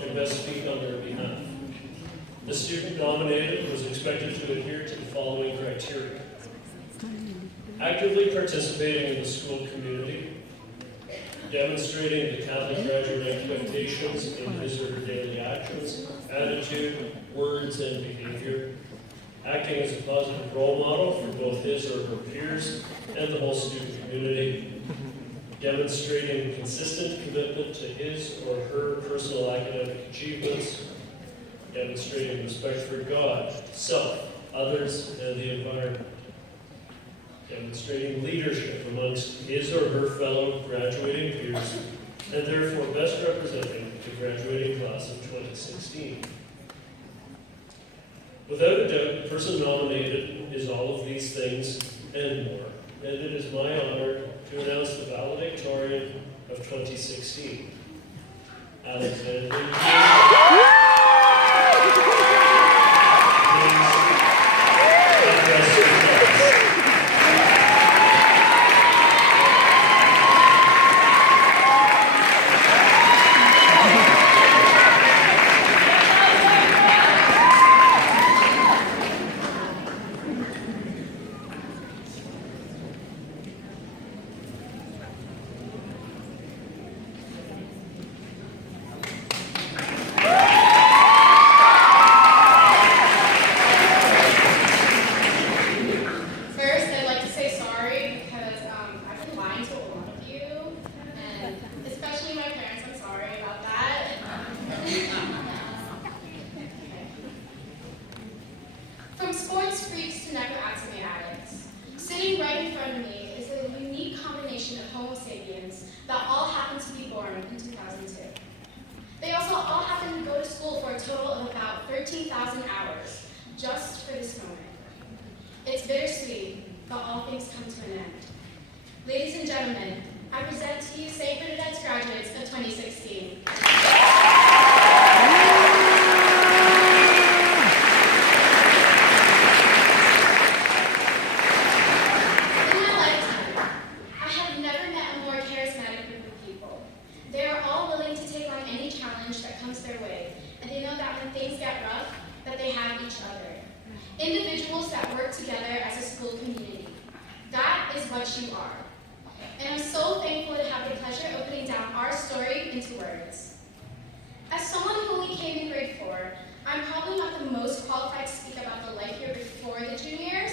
can best speak on their behalf. The student nominated was expected to adhere to the following criteria: actively participating in the school community, demonstrating the Catholic graduate expectations in his or her daily actions, attitude, words, and behavior, acting as a positive role model for both his or her peers and the whole student community, demonstrating consistent commitment to his or her personal academic achievements, demonstrating respect for God, self, others, and the environment, demonstrating leadership amongst his or her fellow graduating peers, and therefore best representing the graduating class of 2016. Without a doubt, the person nominated is all of these things and more, and it is my honor to announce the Valedictorian of 2016, Alexandra. From sports freaks to Ajax, sitting right in front of me is a unique combination of Homo sapiens that all happen to be born in 2002. They also all happen to go to school for a total of about 13,000 hours just for this moment. It's bittersweet, but all things come to an end. Ladies and gentlemen, I present to you St. Bernadette's graduates of 2016. Things get rough, that they have each other. Individuals that work together as a school community. That is what you are. And I'm so thankful to have the pleasure of putting down our story into words. As someone who only came in grade 4, I'm probably not the most qualified to speak about the life here before the juniors,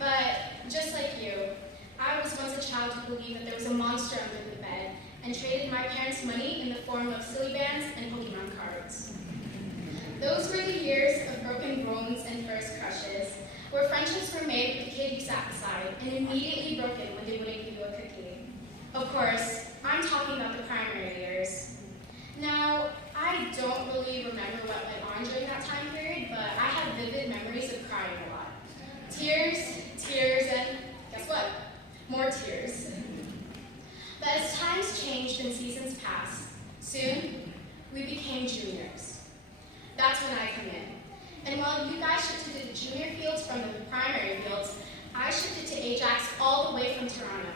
but just like you, I was once a child who believed that there was a monster under the bed and traded my parents' money in the form of silly bands and Pokemon cards. Those were the years of broken bones and first crushes, where friendships were made with the kid you sat beside and immediately broken when they wouldn't give you a cookie. Of course, I'm talking about the primary years. Now, I don't really remember what went on during that time period, but I have vivid memories of crying a lot. Tears, and guess what? More tears. But as times changed and seasons passed, soon we became juniors. That's when I come in. And while you guys shifted to the junior fields from the primary fields, I shifted to Ajax all the way from Toronto.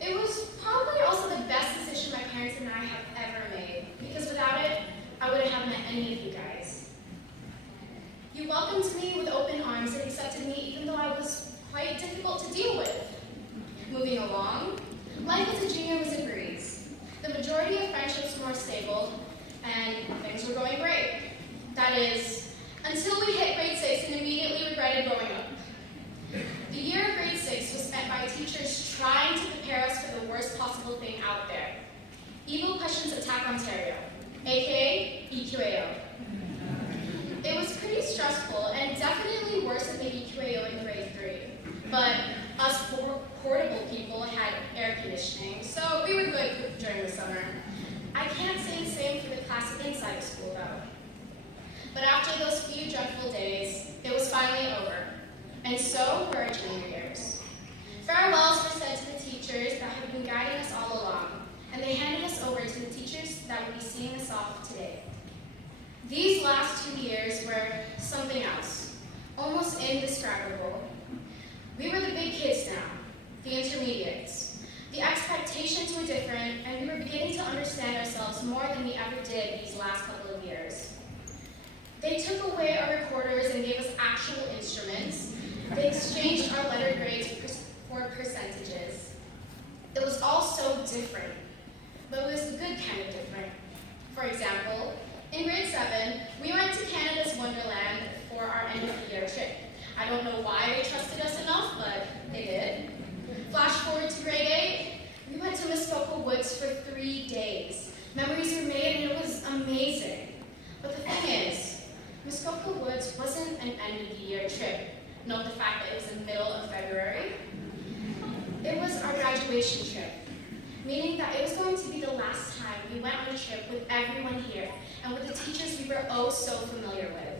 It was probably also the best decision my parents and I have ever made, because without it, I wouldn't have met any of you guys. You welcomed me with open arms and accepted me even though I was quite difficult to deal with. Moving along, life as a junior was a breeze. The majority of friendships were more stable, and things were going great. That is, until we hit grade 6 and immediately regretted growing up. The year of grade 6 was spent by teachers trying to prepare us for the worst possible thing out there. Evil Questions Attack Ontario, aka EQAO. It was pretty stressful and definitely worse than maybe EQAO in grade 3. But us portable people had air conditioning, so we were good during the summer. I can't say the same for the class inside the school, though. But after those few dreadful days, it was finally over. And so were our junior years. Farewells were said to the teachers that have been guiding us all along, and they handed us over to the teachers that will be seeing us off today. These last 2 years were something else, almost indescribable. We were the big kids now, the intermediates. The expectations were different, and we were beginning to understand ourselves more than we ever did these last couple of years. They took away our recorders and gave us actual instruments. They exchanged our letter grades for percentages. It was all so different, but it was the good kind of different. For example, in grade 7, we went to Canada's Wonderland for our end-of-the-year trip. I don't know why they trusted us enough, but they did. Flash forward to grade 8, we went to Muskoka Woods for 3 days. Memories were made and it was amazing. But the thing is, Muskoka Woods wasn't an end-of-the-year trip. Note the fact that it was in the middle of February. It was our graduation trip, meaning that it was going to be the last time we went on a trip with everyone here and with the teachers we were oh so familiar with.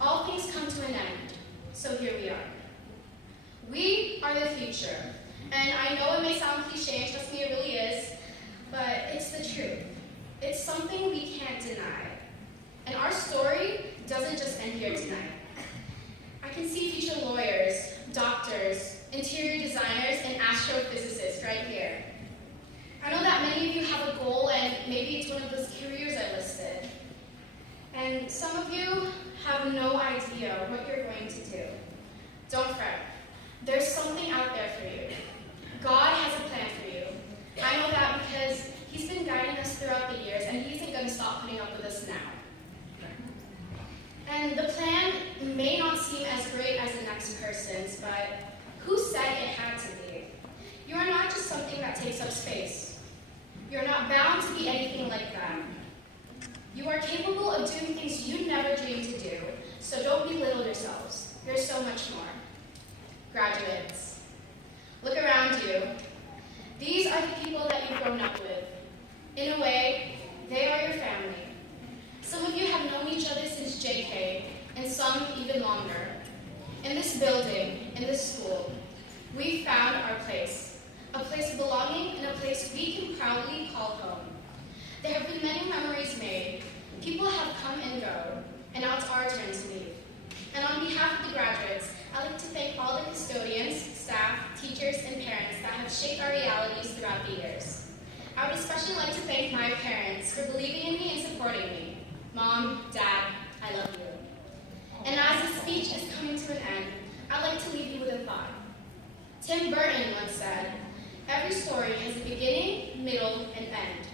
All things come to an end, so here we are. We are the future, and I know it may sound cliche, and trust me, it really is, but it's the truth. It's something we can't deny. And our story doesn't just end here tonight. I can see future lawyers, doctors, interior designers, and astrophysicists right here. I know that many of you have a goal, and maybe it's one of those careers I listed. And some of you have no idea what you're going to do. Don't fret. There's something out there for you. God has a plan for you. I know that because He's been guiding us throughout the years, and He isn't going to stop putting up with us now. And the plan may not seem as great as the next person's, but who said it had to be? You are not just something that takes up space. You're not bound to be anything like that. You are capable of doing things you never dreamed to do, so don't belittle yourselves. There's so much more. Graduates, look around you. These are the people that you've grown up with. In a way, they are your family. Some of you have known each other since JK, and some even longer. In this building, in this school, we found our place, a place of belonging and a place we can proudly call home. There have been many memories made. People have come and go, and now it's our turn to leave. And on behalf of the graduates, I'd like to thank all the custodians, staff, teachers, and parents that have shaped our realities throughout the years. I would especially like to thank my parents for believing in me and supporting me. Mom, Dad, I love you. And as the speech is coming to an end, I'd like to leave you with a thought. Tim Burton once said, "Every story has a beginning, middle, and end,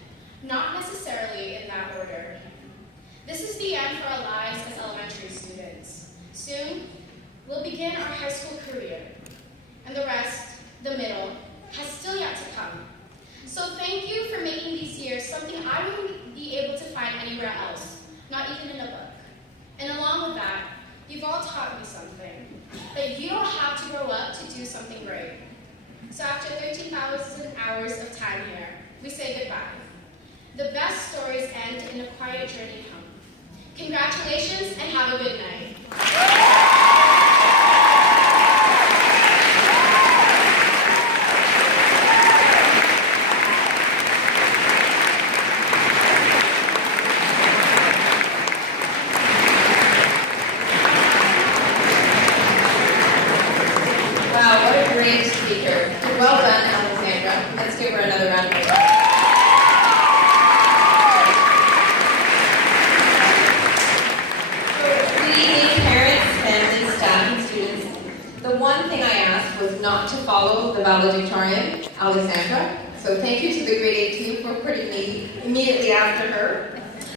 not necessarily in that order." This is the end for our lives as elementary students. Soon, we'll begin our high school career, and the rest, the middle, has still yet to come. So thank you for making these years something I wouldn't be able to find anywhere else, not even in a book. And along with that, you've all taught me something, that you don't have to grow up to do something great. So after 13,000 hours of time here, we say goodbye. The best stories end in a quiet journey home. Congratulations and have a good night. Wow, what a great speaker. Well done, Alexandra. Let's give her another round of applause. The one thing I asked was not to follow the valedictorian, Alexandra. So thank you to the grade 8 team for putting me immediately after her.